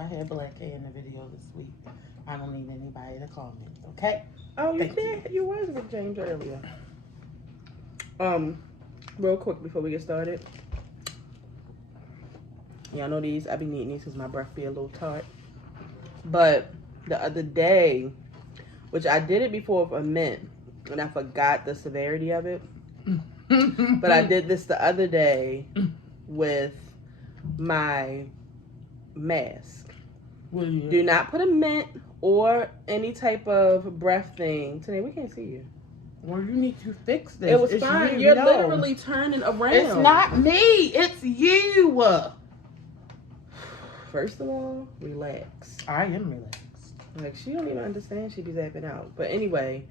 I had black hair in the video this week. I don't need anybody to comment, okay? Oh, you did? You was with James earlier. Real quick before we get started. Y'all know these. I be needing these because my breath be a little tart. But the other day, which I did it before with a mint, and I forgot the severity of it. But I did this the other day with my mask. Do not put a mint or any type of breath thing. Today we can't see you. Well, you need to fix this. It was fine. You're literally turning around. It's not me. It's you. First of all, relax. I am relaxed. Like, she don't even understand she be zapping out. But anyway,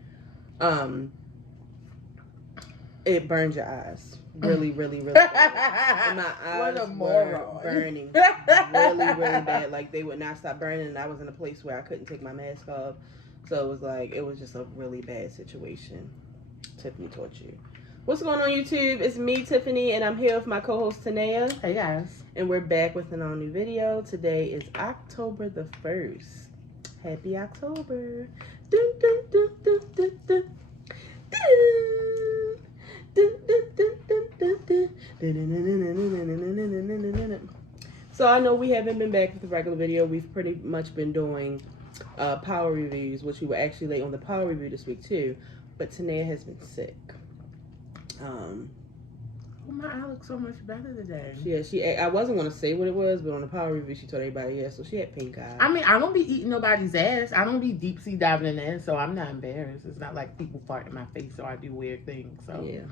it burns your eyes. Really, really, really bad. And my eyes were burning really, really bad. Like, they would not stop burning. And I was in a place where I couldn't take my mask off. So it was like, it was just a really bad situation. Tiffany taught you. What's going on, YouTube? It's me, Tiffany, and I'm here with my co-host, Tanea. Hey, guys. And we're back with an all-new video. Today is October the 1st. Happy October. Dun, dun, dun, dun, dun, dun. So I know we haven't been back with the regular video. We've pretty much been doing power reviews, which we were actually late on the power review this week too. But Tanea has been sick. My eye looks so much better today. I wasn't going to say what it was, but on the power review, she told everybody, yeah, so she had pink eye. I mean, I don't be eating nobody's ass. I don't be deep sea diving in there, so I'm not embarrassed. It's not like people fart in my face or I do weird things, so. Yeah.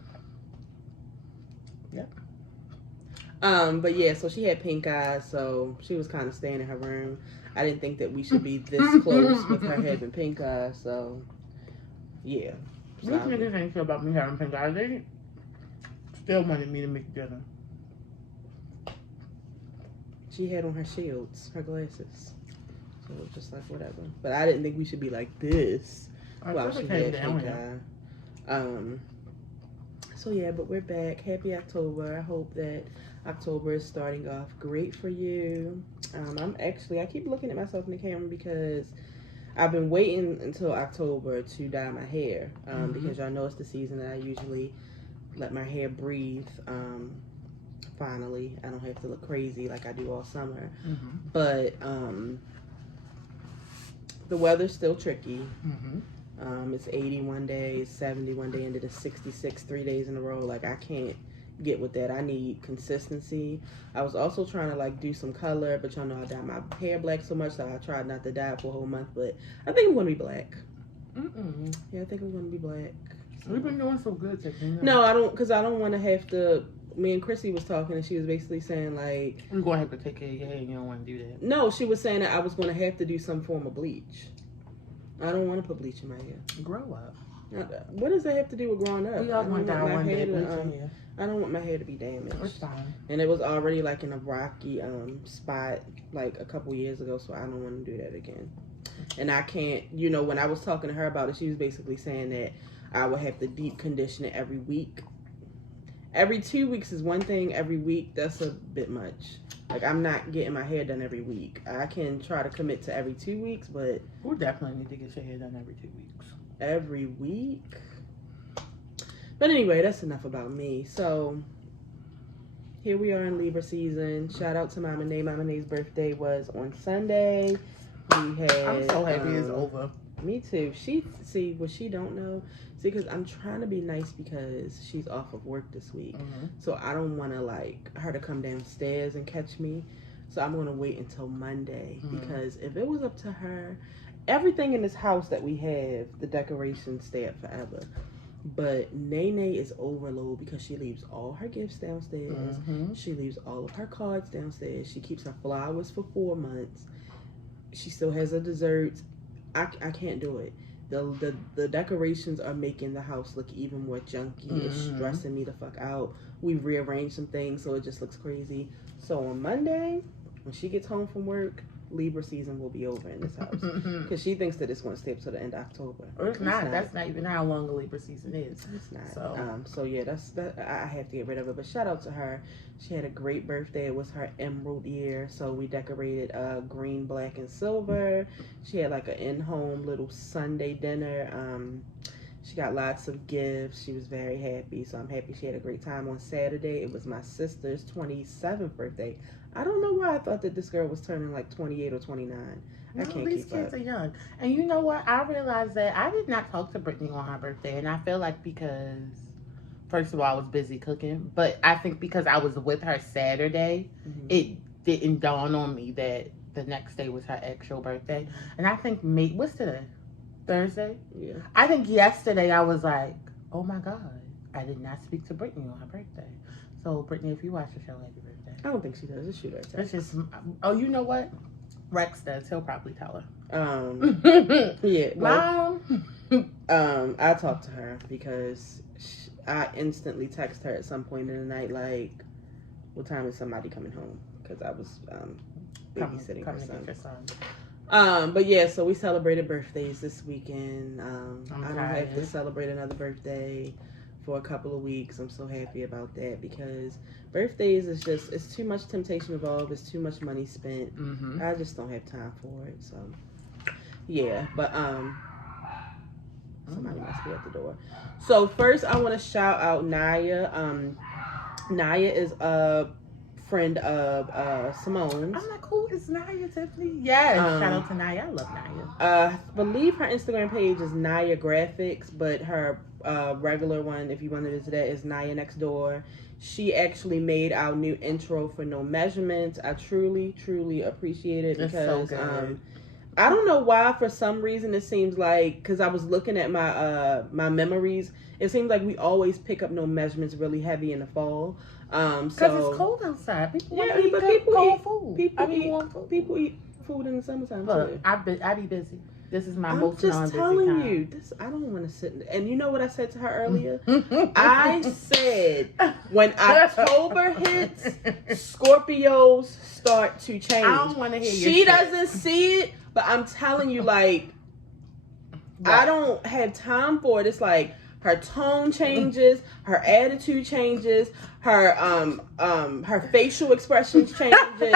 Yep. But yeah, so she had pink eye, so she was kind of staying in her room. I didn't think that we should be this close with her having pink eye, so yeah. These niggas ain't sure about me having pink eye. They still wanted me to make dinner. She had on her shields, her glasses. So it was just like, whatever. But I didn't think we should be like this while she had pink eye. So yeah, but we're back. Happy October. I hope that October is starting off great for you. I keep looking at myself in the camera because I've been waiting until October to dye my hair. Because y'all know it's the season that I usually let my hair breathe. Finally, I don't have to look crazy like I do all summer. But the weather's still tricky. It's 80 one day, it's 70 one day, and then it's 66 3 days in a row. Like, I can't get with that. I need consistency. I was also trying to like do some color, but y'all know I dyed my hair black so much that I tried not to dye it for a whole month. But I think I'm gonna be black. Yeah, I think I'm gonna be black. So. We've been doing so good, Tiffany. No, I don't, because I don't want to have to. Me and Chrissy was talking, and she was basically saying like, "You're gonna have to take care of your hair, and you don't want to do that." No, she was saying that I was gonna have to do some form of bleach. I don't want to put bleach in my hair. Grow up. What does that have to do with growing up? We all want that one day. I don't want my hair to be damaged. It's fine. And it was already like in a rocky spot like a couple years ago, so I don't want to do that again. And I can't, when I was talking to her about it, she was basically saying that I would have to deep condition it every week. Every 2 weeks is one thing. Every week, that's a bit much. Like, I'm not getting my hair done every week. I can try to commit to every 2 weeks, but... We'll definitely need to get your hair done every 2 weeks. Every week? But anyway, that's enough about me. So, here we are in Libra season. Shout out to Mama Nay. Mama Nay's birthday was on Sunday. I'm so happy it's over. Me too. What she don't know... See, because I'm trying to be nice because she's off of work this week. So I don't want to, like, her to come downstairs and catch me. So I'm going to wait until Monday. Because if it was up to her, everything in this house that we have, the decorations stay up forever. But Nene is overload because she leaves all her gifts downstairs. She leaves all of her cards downstairs. She keeps her flowers for 4 months. She still has her desserts. I can't do it. The decorations are making the house look even more junky. It's stressing me the fuck out. We rearranged some things so it just looks crazy. So on Monday, when she gets home from work, Libra season will be over in this house. Because she thinks that it's going to stay up to the end of October. It's not. That's not even how long the Libra season is. It's not. So yeah, I have to get rid of it. But shout out to her. She had a great birthday. It was her emerald year. So we decorated green, black, and silver. She had like an in-home little Sunday dinner. She got lots of gifts. She was very happy. So I'm happy she had a great time. On Saturday, it was my sister's 27th birthday. I don't know why I thought that this girl was turning like 28 or 29. I can't keep up. These kids are young. And you know what? I realized that I did not talk to Brittany on her birthday. And I feel like because, first of all, I was busy cooking. But I think because I was with her Saturday, it didn't dawn on me that the next day was her actual birthday. And I think, what's today? Thursday? Yeah. I think yesterday I was like, oh my God, I did not speak to Brittany on her birthday. So, Brittany, if you watch the show, happy birthday. I don't think she does. Just shoot her. It's just, you know what? Rex does. He'll probably tell her. Yeah. Mom. I talked to her because I instantly text her at some point in the night, like, what time is somebody coming home? Because I was babysitting her son. But yeah, so we celebrated birthdays this weekend. I don't have to celebrate another birthday for a couple of weeks. I'm so happy about that because birthdays is just, it's too much temptation involved. It's too much money spent. I just don't have time for it. So yeah, but somebody must be at the door. So first I want to shout out Naya. Naya is a friend of Simone's. I'm like, who is Naya, Tiffany? Yes, shout out to Naya. I love Naya. I believe her Instagram page is Naya Graphics, but her regular one, if you wanted to do that, is Naya Next Door. She actually made our new intro for No Measurements. I truly, truly appreciate it because so I don't know why, for some reason it seems like, because I was looking at my my memories, it seems like we always pick up No Measurements really heavy in the fall. Because it's cold outside. People want to eat food. People eat food in the summertime too. I be busy. This is my most non-busy time. I'm just telling you, this. I don't want to sit. And you know what I said to her earlier? I said when October hits, Scorpios start to change. I don't want to hear She doesn't see it, but I'm telling you, like, I don't have time for it. It's like her tone changes, her attitude changes, her facial expressions changes.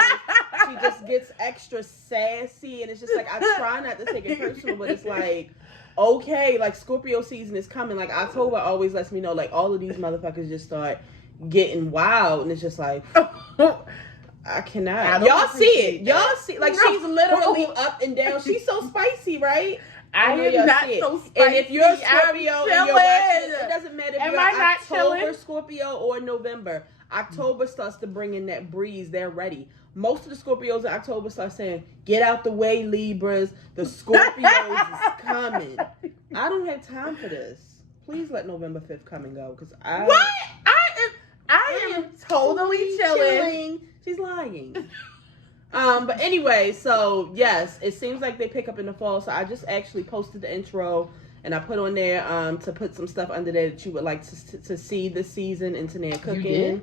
She just gets extra sassy, and it's just like, I try not to take it personal, but it's like, okay, like Scorpio season is coming. Like October always lets me know, like, all of these motherfuckers just start getting wild, and it's just like, I cannot. Y'all see it. Y'all see, like, she's literally up and down. She's so spicy, right? I am not so spicy. And if you're a Scorpio and you're watching, it doesn't matter if you're October Scorpio or November. October starts to bring in that breeze. They're ready. Most of the Scorpios in October start saying, get out the way, Libras. The Scorpios is coming. I don't have time for this. Please let November 5th come and go. Because I am totally chilling. She's lying. But anyway, so yes, it seems like they pick up in the fall. So I just actually posted the intro and I put on there to put some stuff under there that you would like to see this season in Tanea Cooking.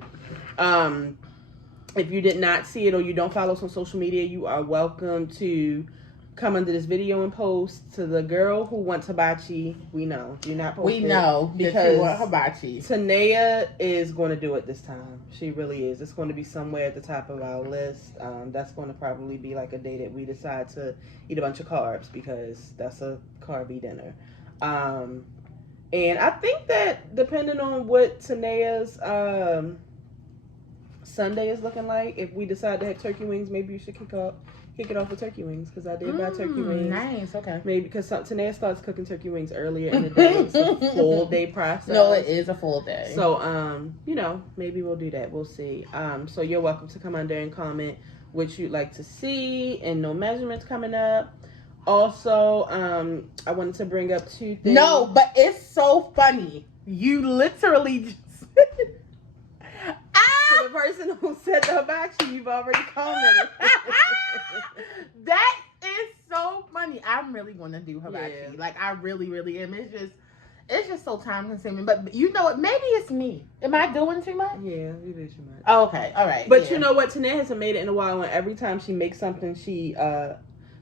If you did not see it or you don't follow us on social media, you are welcome to come under this video and post. To the girl who wants hibachi, we know. Do not post We know because you want hibachi. Tanea is going to do it this time. She really is. It's going to be somewhere at the top of our list. That's going to probably be like a day that we decide to eat a bunch of carbs because that's a carby dinner. And I think that depending on what Tanea's Sunday is looking like, if we decide to have turkey wings, maybe you should kick it off with turkey wings because I did buy turkey wings. Nice, okay. Maybe because Tanea starts cooking turkey wings earlier in the day. It's a full day process. No, it is a full day. So, maybe we'll do that. We'll see. So you're welcome to come under and comment what you'd like to see and No Measurements coming up. Also, I wanted to bring up two things. No, but it's so funny. You literally just... To the person who said the hibachi, you've already commented. That is so funny. I'm really going to do hibachi. Yeah. Like, I really, really am. it's just so time consuming. But you know what? Maybe it's me. Am I doing too much? Yeah, you do too much. Oh, okay, all right. But you know what? Tanae hasn't made it in a while, and every time she makes something, she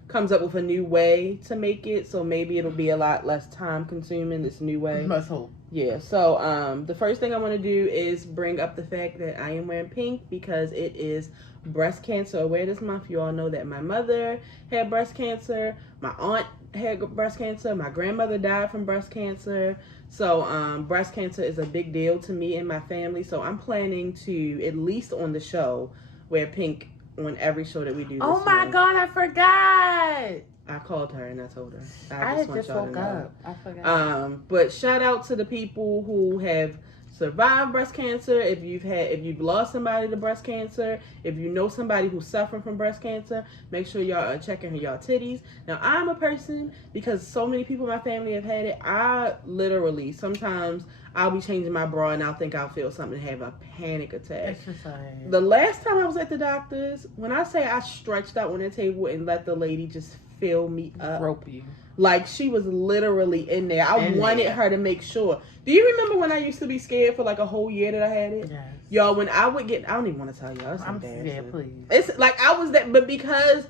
comes up with a new way to make it. So maybe it'll be a lot less time consuming. This new way. Let's hope. Yeah. So the first thing I want to do is bring up the fact that I am wearing pink because it is Breast Cancer Awareness Month. You all know that my mother had breast cancer. My aunt had breast cancer. My grandmother died from breast cancer. So breast cancer is a big deal to me and my family. So I'm planning to, at least on the show, wear pink on every show that we do. Oh my God, I forgot. I called her and I told her. I just woke up. I forgot. But shout out to the people who have survived breast cancer. If you've lost somebody to breast cancer, if you know somebody who's suffering from breast cancer, make sure y'all are checking y'all titties. Now, I'm a person, because so many people in my family have had it, I literally, sometimes I'll be changing my bra and I'll think I'll feel something and have a panic attack. It's just like... The last time I was at the doctor's, when I say I stretched out on the table and let the lady just fill me up. Rope you. Like, she was literally in there. I wanted her to make sure. Do you remember when I used to be scared for like a whole year that I had it? Yes. Y'all, when I would get, I don't even want to tell y'all. It's embarrassing. Yeah, please. It's like I was that, but because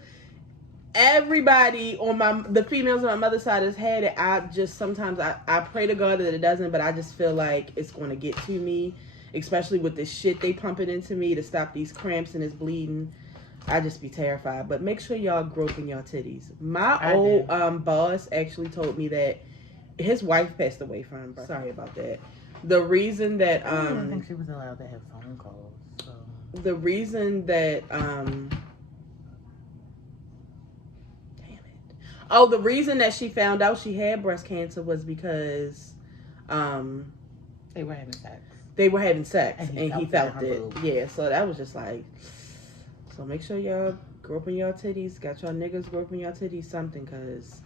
everybody on the females on my mother's side has had it, I just sometimes I pray to God that it doesn't, but I just feel like it's going to get to me, especially with the shit they pumping into me to stop these cramps and this bleeding. I just be terrified. But make sure y'all groping y'all titties. My old boss actually told me that his wife passed away from him. Sorry about that. The reason that I didn't think she was allowed to have phone calls. So. The reason that damn it. Oh, the reason that she found out she had breast cancer was because they were having sex. They were having sex and he felt it. Boob. Yeah, so that was just like. So make sure y'all groping y'all titties. Got y'all niggas groping y'all titties. Something, cause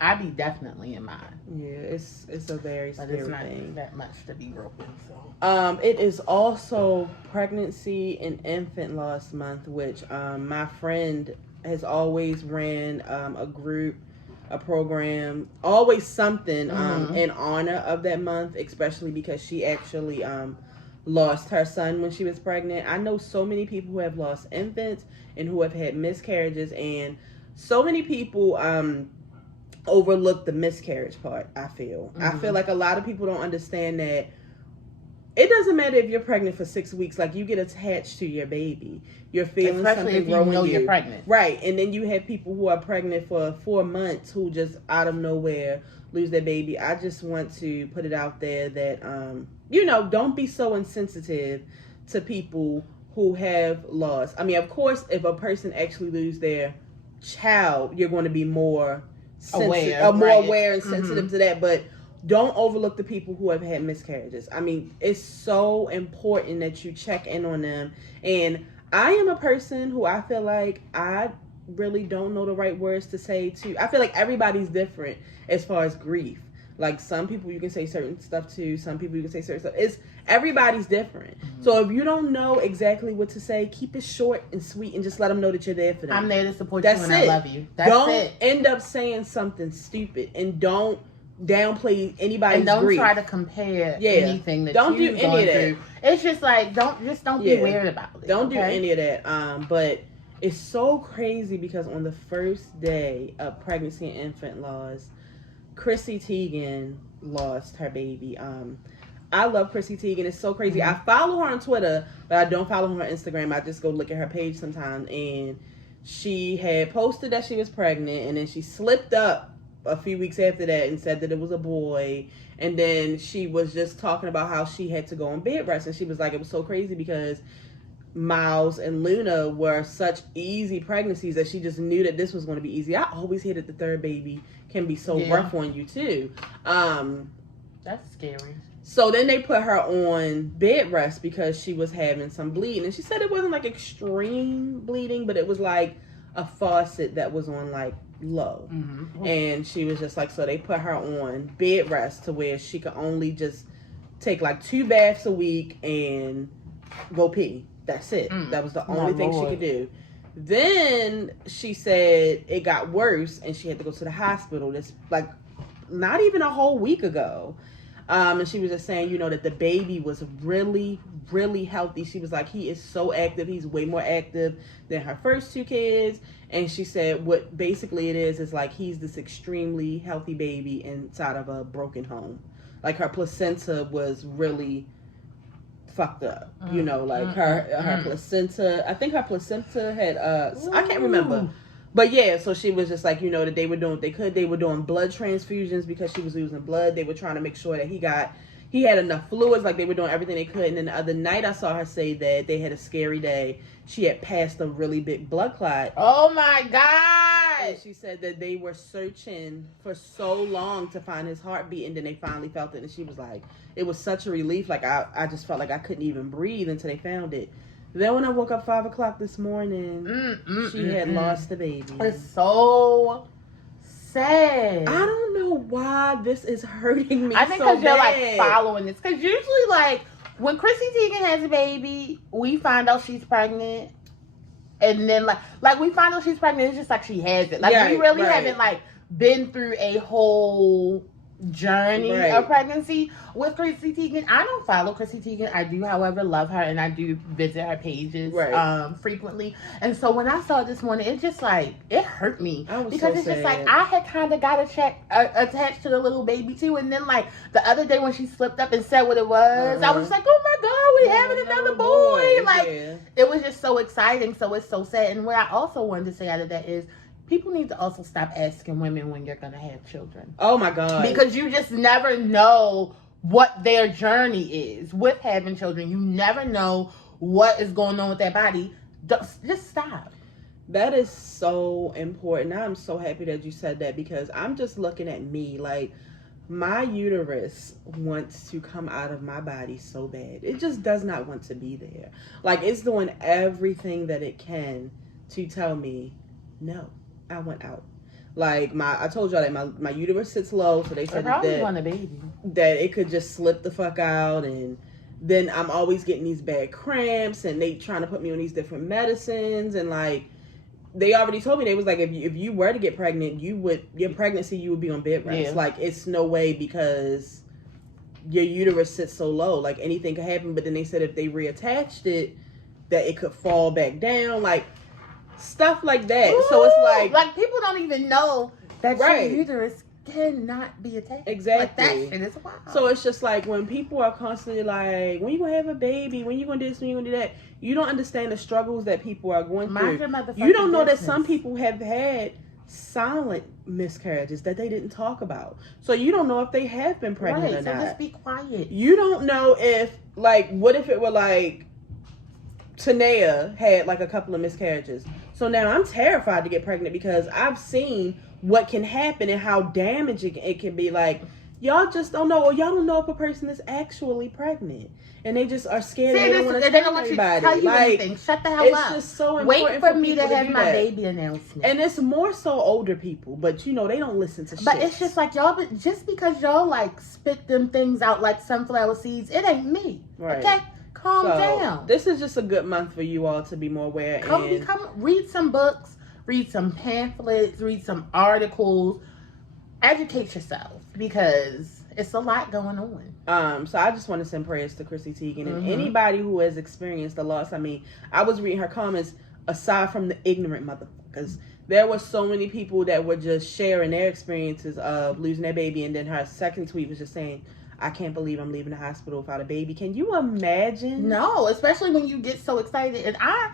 I be definitely in mine. Yeah, it's a very scary thing. But it's not that much to be groping. So it is also Pregnancy and Infant Loss Month, which my friend has always ran a group, a program, always something in honor of that month, especially because she actually lost her son when she was pregnant. I know so many people who have lost infants and who have had miscarriages, and so many people overlook the miscarriage part. I feel like a lot of people don't understand that it doesn't matter if you're pregnant for 6 weeks. Like, you get attached to your baby. You're feeling especially something if you growing know you're pregnant, right? And then you have people who are pregnant for 4 months who just out of nowhere lose their baby. I just want to put it out there that don't be so insensitive to people who have lost. I mean, of course, if a person actually loses their child, you're going to be more aware and sensitive to that. But don't overlook the people who have had miscarriages. I mean, it's so important that you check in on them. And I am a person who I feel like I really don't know the right words to say to. I feel like everybody's different as far as grief. Like, some people you can say certain stuff to, some people you can say certain stuff. Everybody's different. So if you don't know exactly what to say, keep it short and sweet and just let them know that you're there for them. I'm there to support you and I love you. Don't end up saying something stupid, and don't downplay anybody's grief. And don't try to compare anything that don't do any of that. Through. It's just like, don't be weird about it. Don't do any of that. But it's so crazy because on the first day of Pregnancy and Infant Loss, Chrissy Teigen lost her baby. I love Chrissy Teigen. It's so crazy. I follow her on Twitter, but I don't follow her on Instagram. I just go look at her page sometimes. And she had posted that she was pregnant, and then she slipped up a few weeks after that and said that it was a boy. And then she was just talking about how she had to go on bed rest. And she was like, it was so crazy because Miles and Luna were such easy pregnancies that she just knew that this was going to be easy. I always hear that the third baby can be so rough on you too. That's scary. So then they put her on bed rest because she was having some bleeding. And she said it wasn't like extreme bleeding, but it was like a faucet that was on like low. And she was just like, so they put her on bed rest to where she could only just take like 2 baths a week and go pee. That's it. That was the only thing she could do. Then she said it got worse and she had to go to the hospital. This like not even a whole week ago. And she was just saying, you know, that the baby was really, really healthy. She was like, he is so active. He's way more active than her first 2 kids. And she said what basically it is like he's this extremely healthy baby inside of a broken home. Like her placenta was really fucked up. You know, like her placenta, I think her placenta had, I can't remember. But yeah, so she was just like, you know, that they were doing blood transfusions because she was losing blood. They were trying to make sure that he had enough fluids. Like they were doing everything they could. And then the other night I saw her say that they had a scary day. She had passed a really big blood clot. Oh my God. And she said that they were searching for so long to find his heartbeat, and then they finally felt it. And she was like, it was such a relief. Like I just felt like I couldn't even breathe until they found it. Then when I woke up 5 o'clock this morning, she had lost the baby. It's so sad. I don't know why this is hurting me. I think because you're like following this. Because usually, like when Chrissy Teigen has a baby, we find out she's pregnant, and then like we find out she's pregnant. It's just like she has it. Like we really haven't like been through a whole journey of pregnancy with Chrissy Teigen. I don't follow Chrissy Teigen. I do, however, love her, and I do visit her pages frequently. And so when I saw it this morning, it just like it hurt me because it's just like I had kind of got a check attached to the little baby too. And then like the other day when she slipped up and said what it was, I was like, oh my God, we having another boy! Like it was just so exciting. So it's so sad. And what I also wanted to say out of that is, people need to also stop asking women when you're going to have children. Oh, my God. Because you just never know what their journey is with having children. You never know what is going on with their body. Just stop. That is so important. I'm so happy that you said that, because I'm just looking at me like my uterus wants to come out of my body so bad. It just does not want to be there. Like it's doing everything that it can to tell me, no. I went out. Like I told y'all that my uterus sits low, so they said that it could just slip the fuck out, and then I'm always getting these bad cramps, and they trying to put me on these different medicines, and like they already told me, they was like, if you were to get pregnant, you would be on bed rest. Like it's no way, because your uterus sits so low, like anything could happen. But then they said if they reattached it, that it could fall back down, like stuff like that. Ooh, so it's like people don't even know that your uterus cannot be attached. Exactly. Like that shit is wild. So it's just like when people are constantly like, when you gonna have a baby, when you gonna do this, when you gonna do that, you don't understand the struggles that people are going through. You don't know that some people have had silent miscarriages that they didn't talk about. So you don't know if they have been pregnant or not. So just be quiet. You don't know if, like, what if it were like Tanea had like a couple of miscarriages. So now I'm terrified to get pregnant because I've seen what can happen and how damaging it can be. Like, y'all just don't know, or y'all don't know if a person is actually pregnant, and they just are scared. They don't want to tell anything. Shut the hell up. It's just so important. Wait for me to have my baby announcement. And it's more so older people, but you know they don't listen to shit. But it's just like y'all, just because y'all like spit them things out like sunflower seeds, it ain't me. Right. Okay. Calm down. This is just a good month for you all to be more aware. Read some books, read some pamphlets, read some articles, educate yourself, because it's a lot going on. So I just want to send prayers to Chrissy Teigen and anybody who has experienced the loss. I mean, I was reading her comments, aside from the ignorant motherfuckers, there were so many people that were just sharing their experiences of losing their baby, and then her second tweet was just saying, I can't believe I'm leaving the hospital without a baby. Can you imagine? No, especially when you get so excited. And I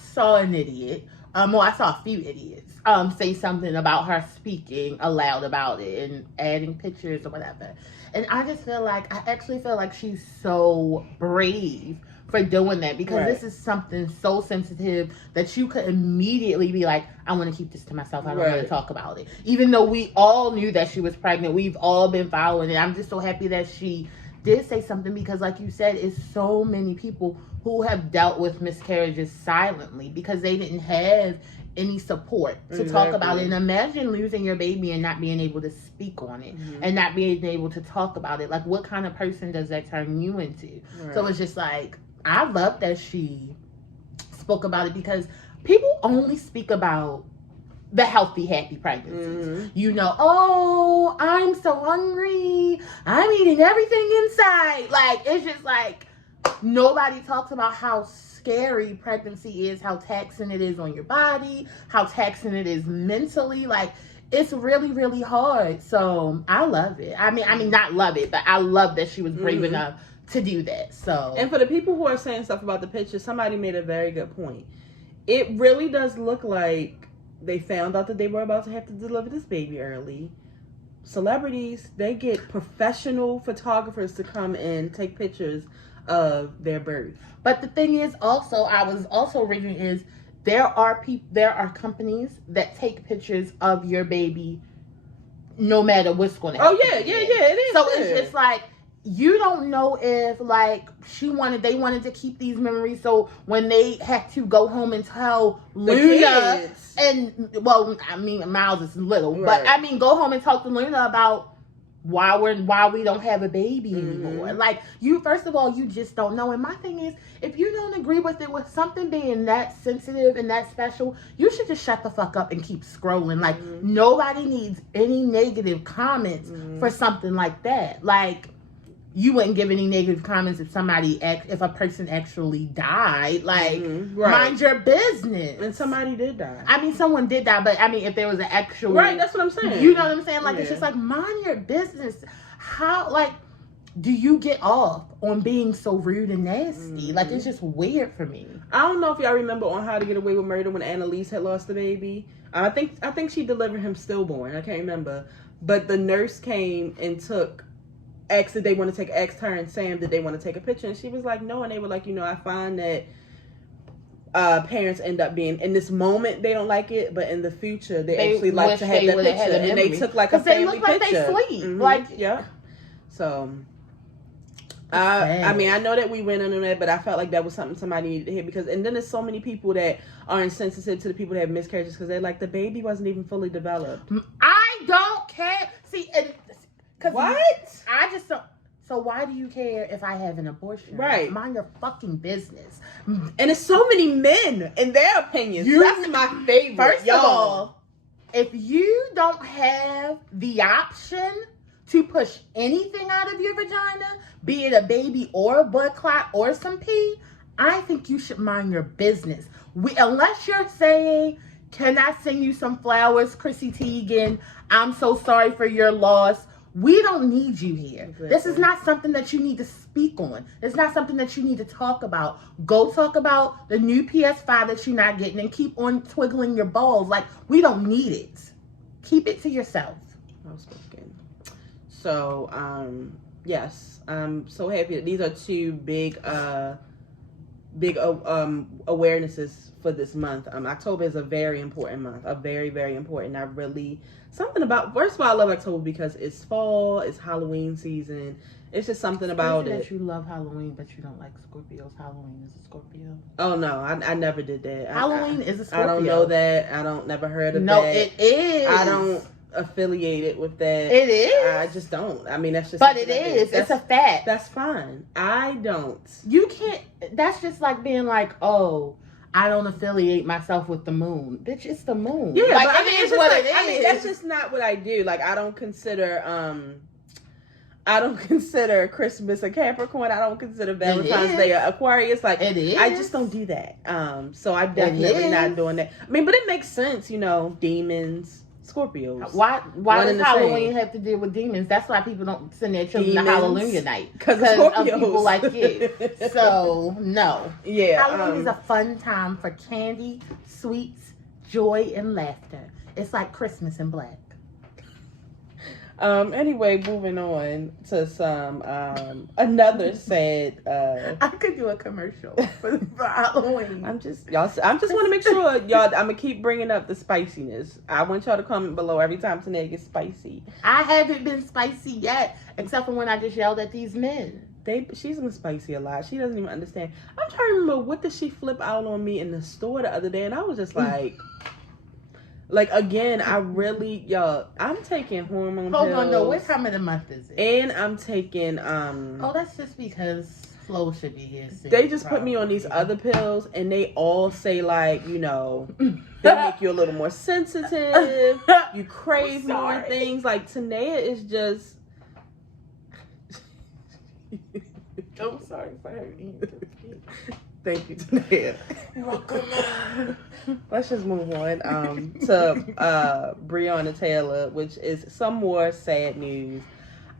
saw an idiot. I saw a few idiots say something about her speaking aloud about it and adding pictures or whatever. And I actually feel like she's so brave for doing that, because this is something so sensitive that you could immediately be like, I want to keep this to myself. I don't want to talk about it. Even though we all knew that she was pregnant, we've all been following it. I'm just so happy that she did say something, because like you said, it's so many people who have dealt with miscarriages silently because they didn't have any support to talk about it. And imagine losing your baby and not being able to speak on it and not being able to talk about it. Like, what kind of person does that turn you into? So it's just like, I love that she spoke about it, because people only speak about the healthy, happy pregnancies. You know, oh, I'm so hungry. I'm eating everything inside. Like, it's just like, nobody talks about how scary pregnancy is, how taxing it is on your body, how taxing it is mentally. Like, it's really, really hard. So I love it. I mean, not love it, but I love that she was brave enough to do that. So, and for the people who are saying stuff about the picture, somebody made a very good point. It really does look like they found out that they were about to have to deliver this baby early. Celebrities, they get professional photographers to come and take pictures of their birth. But the thing is, also, I was also reading is there are companies that take pictures of your baby, no matter what's going to happen. Oh yeah, it is. So it's just like, you don't know if like they wanted to keep these memories, so when they had to go home and tell Luna, and well, I mean Miles is little, right. But I mean go home and talk to Luna about why we don't have a baby anymore. Like, you, first of all, you just don't know. And my thing is, if you don't agree with it, with something being that sensitive and that special, you should just shut the fuck up and keep scrolling. Like, nobody needs any negative comments for something like that. Like, you wouldn't give any negative comments if if a person actually died. Like, mind your business. And somebody did die. I mean, someone did die, but I mean, if there was an actual... Right, that's what I'm saying. You know what I'm saying? Like, it's just like, mind your business. How, like, do you get off on being so rude and nasty? Like, it's just weird for me. I don't know if y'all remember on How to Get Away with Murder when Annalise had lost the baby. I think she delivered him stillborn. I can't remember. But the nurse came and asked did they want to asked her and Sam did they want to take a picture, and she was like no, and they were like, I find that parents end up being, in this moment they don't like it, but in the future they actually like to have that picture, and they took like a family picture. Because they look like they sleep. Like, yeah. So I mean, I know that we went on that, but I felt like that was something somebody needed to hear, because, and then there's so many people that are insensitive to the people that have miscarriages because they're like, the baby wasn't even fully developed. I don't care. See, what? I just don't. So why do you care if I have an abortion? Right. Mind your fucking business. And it's so many men in their opinions. That's my favorite. First of all, if you don't have the option to push anything out of your vagina, be it a baby or a blood clot or some pee, I think you should mind your business. Unless you're saying, can I send you some flowers, Chrissy Teigen? I'm so sorry for your loss. We don't need you here. Exactly. This is not something that you need to speak on. It's not something that you need to talk about. Go talk about the new PS5 that you're not getting and keep on twiggling your balls. Like, we don't need it. Keep it to yourself. Well spoken. So, yes, I'm so happy that these are two big awarenesses for this month. October is a very important month, very, very important. First of all, I love October because it's fall, it's Halloween season. It's just something about it. That you love Halloween, but you don't like Scorpios. Halloween is a Scorpio. Oh no, I never did that. Halloween is a Scorpio. I don't know that. Never heard of that. No, it is. I don't affiliate it with that. It is. I just don't. I mean, that's just. But it is. It's a fact. That's fine. I don't. You can't. That's just like being like, oh, I don't affiliate myself with the moon. Bitch, it's the moon. Yeah, like, but I mean, it's what it is. I mean, that's just not what I do. Like, I don't consider Christmas a Capricorn. I don't consider Valentine's Day a Aquarius. Like, it is. I just don't do that. So I'm definitely not doing that. I mean, but it makes sense, demons, Scorpios. Why does Halloween have to deal with demons? That's why people don't send their children to Hallelujah night. Because of people like you. So, no. Yeah. Halloween is a fun time for candy, sweets, joy, and laughter. It's like Christmas in black. Anyway, moving on to some another sad. I could do a commercial for Halloween. I just want to make sure y'all. I'm gonna keep bringing up the spiciness. I want y'all to comment below every time Tanae gets spicy. I haven't been spicy yet, except for when I just yelled at these men. She's been spicy a lot. She doesn't even understand. I'm trying to remember, what did she flip out on me in the store the other day, and I was just like. Like, again, I'm taking hormone pills. Hold on, though. What time of the month is it? And I'm taking, Oh, that's just because Flo should be here soon. They just put me on these other pills, and they all say, like, you know, they make you a little more sensitive. You crave more things. Like, Tanea is just... I'm sorry for hurting you. Thank you, Tanea. You're welcome. Let's just move on to Breonna Taylor, which is some more sad news.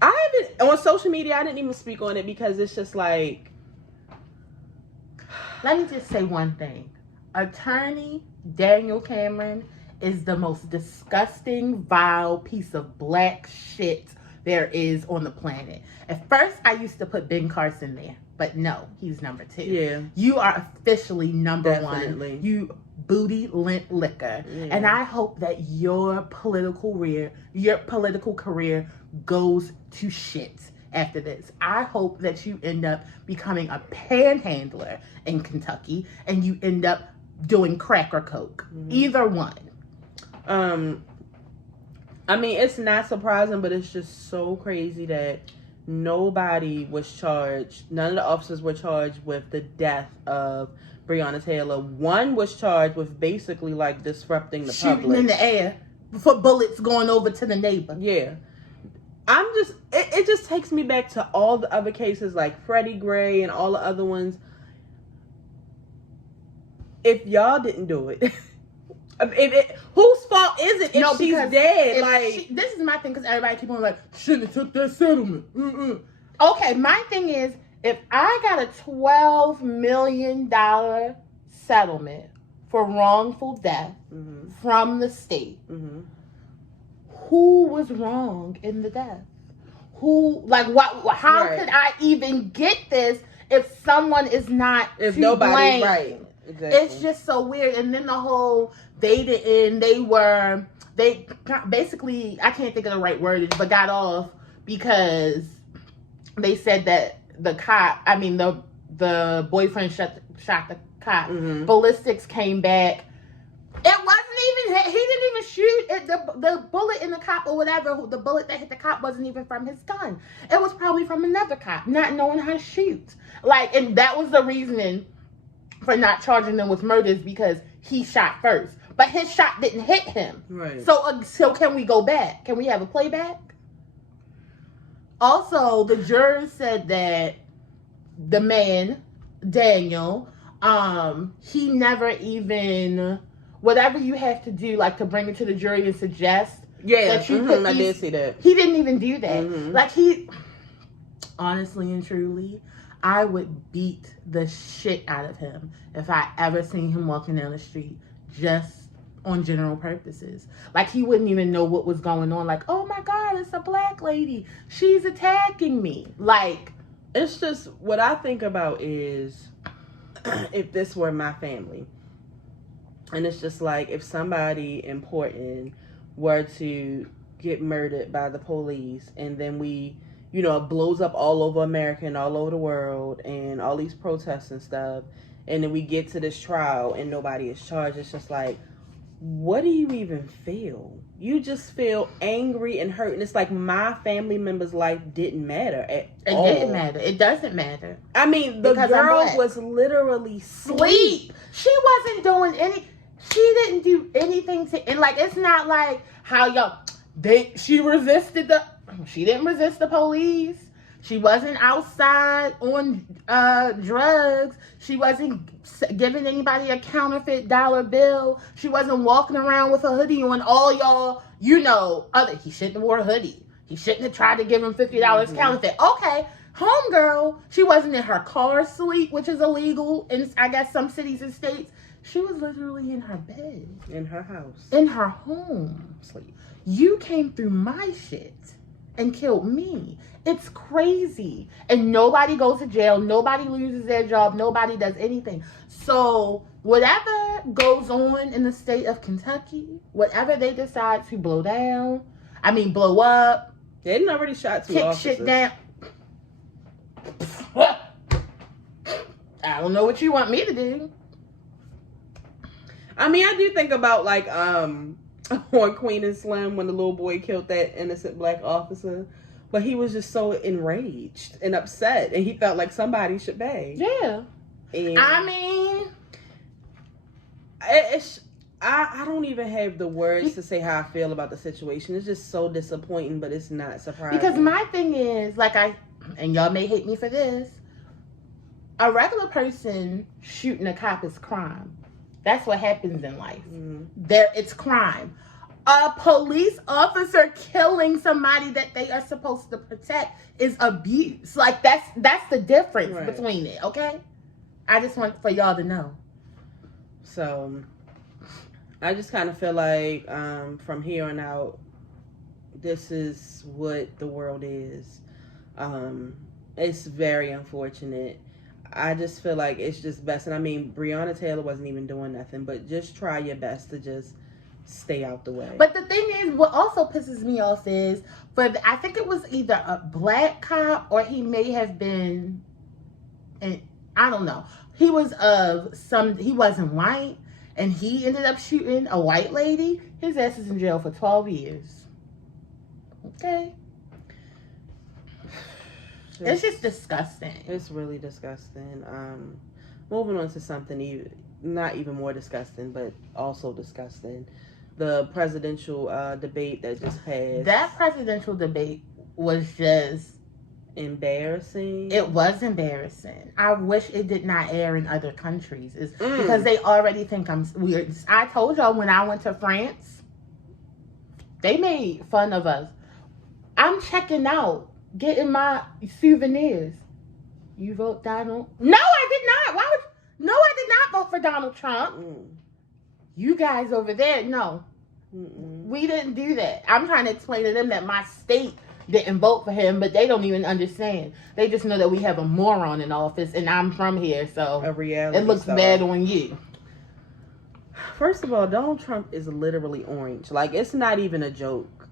I haven't, on social media, I didn't even speak on it because it's just like... Let me just say one thing. Attorney Daniel Cameron is the most disgusting, vile piece of black shit there is on the planet. At first, I used to put Ben Carson there, but no, he's number 2. Yeah. You are officially number Definitely. 1. You booty lint liquor. Yeah. And I hope that your political career goes to shit after this. I hope that you end up becoming a panhandler in Kentucky and you end up doing crack or coke. Mm-hmm. Either one. I mean, it's not surprising, but it's just so crazy that nobody was charged. None of the officers were charged with the death of Breonna Taylor. One was charged with basically like disrupting the shooting public in the air for bullets going over to the neighbor. Yeah. It just takes me back to all the other cases like Freddie Gray and all the other ones. If y'all didn't do it, whose fault is it if she's dead? This is my thing, because everybody keep on like, shouldn't have took that settlement. Okay, my thing is, if I got a $12 million settlement for wrongful death from the state, who was wrong in the death? Who, like, what? How could I even get this if someone is not if to nobody's blame? Right? Exactly. It's just so weird. And then the whole they basically, I can't think of the right word, but got off because they said that the boyfriend shot the cop. Ballistics came back. It wasn't even, he didn't even shoot it. The bullet in the cop or whatever, the bullet that hit the cop wasn't even from his gun. It was probably from another cop, not knowing how to shoot. Like, and that was the reasoning for not charging them with murders, because he shot first. But his shot didn't hit him. Right. So can we go back? Can we have a playback? Also, the jurors said that the man, Daniel, he never even, whatever you have to do, like to bring it to the jury and suggest that you put I did see that. He didn't even do that. Like, honestly and truly, I would beat the shit out of him if I ever seen him walking down the street just on general purposes. Like, he wouldn't even know what was going on. Like, oh my God, it's a black lady. She's attacking me. Like, it's just, what I think about is, if this were my family, and it's just like, if somebody important were to get murdered by the police, and then it blows up all over America and all over the world and all these protests and stuff, and then we get to this trial and nobody is charged. It's just like, what do you even feel? You just feel angry and hurt. And it's like, my family member's life didn't matter at all. It didn't matter. It doesn't matter. I mean, the girl was literally asleep. She wasn't doing she didn't do anything and like, it's not like how she didn't resist the police. She wasn't outside on drugs. She wasn't giving anybody a counterfeit dollar bill. She wasn't walking around with a hoodie on. All y'all, he shouldn't have wore a hoodie. He shouldn't have tried to give him $50 counterfeit. Okay, homegirl, she wasn't in her car asleep, which is illegal in, I guess, some cities and states. She was literally in her bed. In her house. In her home. Sleep. You came through my shit and killed me. It's crazy. And nobody goes to jail. Nobody loses their job. Nobody does anything. So whatever goes on in the state of Kentucky, whatever they decide to blow up. They didn't already shot 2 officers. Kick shit down. I don't know what you want me to do. I mean, I do think about, like, on Queen and Slim when the little boy killed that innocent black officer. But he was just so enraged and upset, and he felt like somebody should pay. Yeah. And I mean, I don't even have the words to say how I feel about the situation. It's just so disappointing, but it's not surprising. Because my thing is, like and y'all may hate me for this, a regular person shooting a cop is crime. That's what happens in life. It's crime. A police officer killing somebody that they are supposed to protect is abuse. Like, that's the difference between it, okay? I just want for y'all to know. So, I just kind of feel like from here on out, this is what the world is. It's very unfortunate. I just feel like it's just best. And I mean, Breonna Taylor wasn't even doing nothing, but just try your best to just stay out the way. But the thing is, what also pisses me off is, I think it was either a black cop or he may have been, and I don't know. He was he wasn't white, and he ended up shooting a white lady. His ass is in jail for 12 years. Okay. It's just disgusting. It's really disgusting. Moving on to something not even more disgusting, but also disgusting. The presidential debate that just passed. That presidential debate was just embarrassing. It was embarrassing. I wish it did not air in other countries. Because they already think I'm weird. I told y'all when I went to France, they made fun of us. I'm checking out, getting my souvenirs. You vote Donald? No, I did not. No, I did not vote for Donald Trump. You guys over there, no. We didn't do that. I'm trying to explain to them that my state didn't vote for him, but they don't even understand. They just know that we have a moron in office, and I'm from here, so a reality it looks bad on you. First of all, Donald Trump is literally orange. Like, it's not even a joke.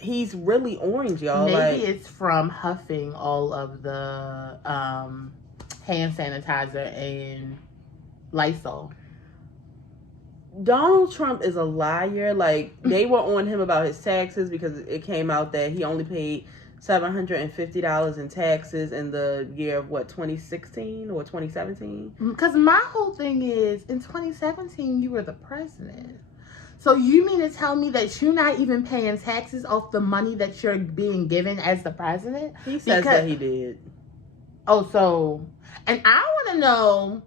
He's really orange, y'all. Maybe it's from huffing all of the hand sanitizer and Lysol. Donald Trump is a liar. Like, they were on him about his taxes because it came out that he only paid $750 in taxes in the year of 2016 or 2017. Because my whole thing is, in 2017 you were the president. So you mean to tell me that you're not even paying taxes off the money that you're being given as the president? He says that he did. Oh, so, and I want to know,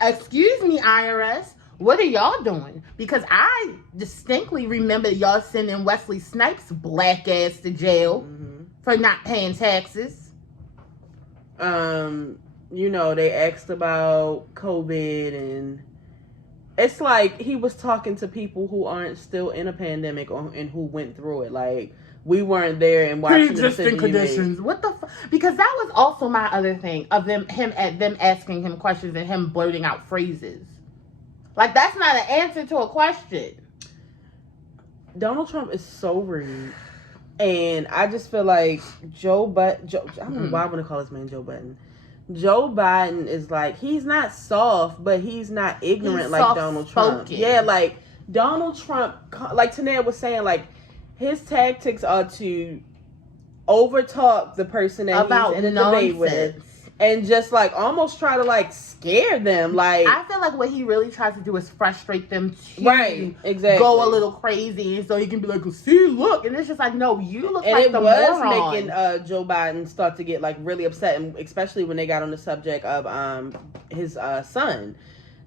excuse me, IRS, what are y'all doing? Because I distinctly remember y'all sending Wesley Snipes' black ass to jail for not paying taxes. They asked about COVID, and it's like he was talking to people who aren't still in a pandemic and who went through it. Like, we weren't there and watching the decision conditions. What the fuck? Because that was also my other thing of them asking him questions and him blurting out phrases. Like, that's not an answer to a question. Donald Trump is so rude. And I just feel like I don't know why I want to call this man Joe Biden. Joe Biden is like, he's not soft, but he's not ignorant like Donald Trump. Yeah, like, Donald Trump, like Tanea was saying, like, his tactics are to overtalk the person that he's in a debate with. And just, like, almost try to, like, scare them. Like, I feel like what he really tries to do is frustrate them to go a little crazy. And so he can be like, see, look. And it's just like, no, you look like the moron. And it was making Joe Biden start to get, like, really upset. And especially when they got on the subject of his son.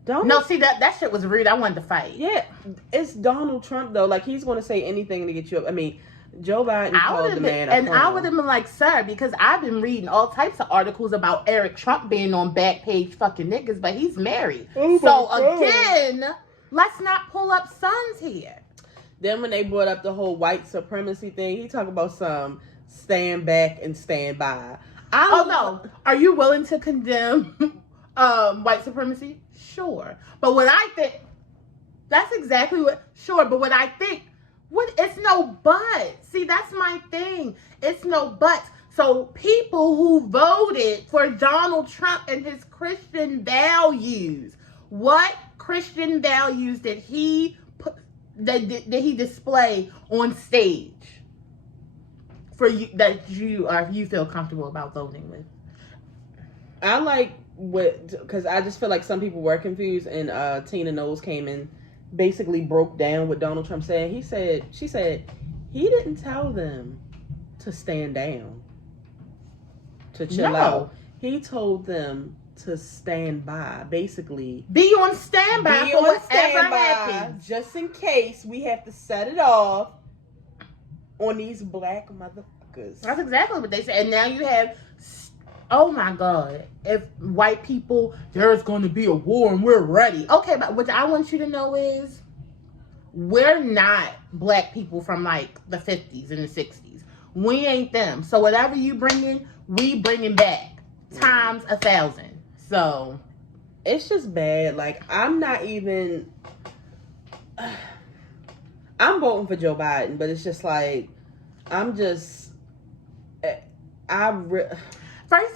That shit was rude. I wanted to fight. Yeah. It's Donald Trump, though. Like, he's going to say anything to get you up. I mean, Joe Biden called the man a I would have been like, sir, because I've been reading all types of articles about Eric Trump being on Backpage fucking niggas, but he's married. Again, let's not pull up sons here. Then when they brought up the whole white supremacy thing, he talked about some stand back and stand by. No. Are you willing to condemn white supremacy? Sure. But what I think, that's exactly what, sure, but what I think, it's no but. See, that's my thing. It's no but. So people who voted for Donald Trump and his Christian values, what Christian values did he display on stage? for you that you feel comfortable about voting with? I like because I just feel like some people were confused, and Tina Knowles came and basically broke down what Donald Trump said. She said he didn't tell them to stand down, to chill out. He told them to stand by, basically. Be on standby for whatever happens. Just in case we have to set it off on these black motherfuckers. That's exactly what they said. And now you have, oh my God, if white people, there's going to be a war and we're ready. Okay, but what I want you to know is, we're not black people from like the 50s and the 60s. We ain't them. So whatever you bring in, we bringing back times 1,000. So it's just bad. Like, I'm not even. I'm voting for Joe Biden, but it's just like first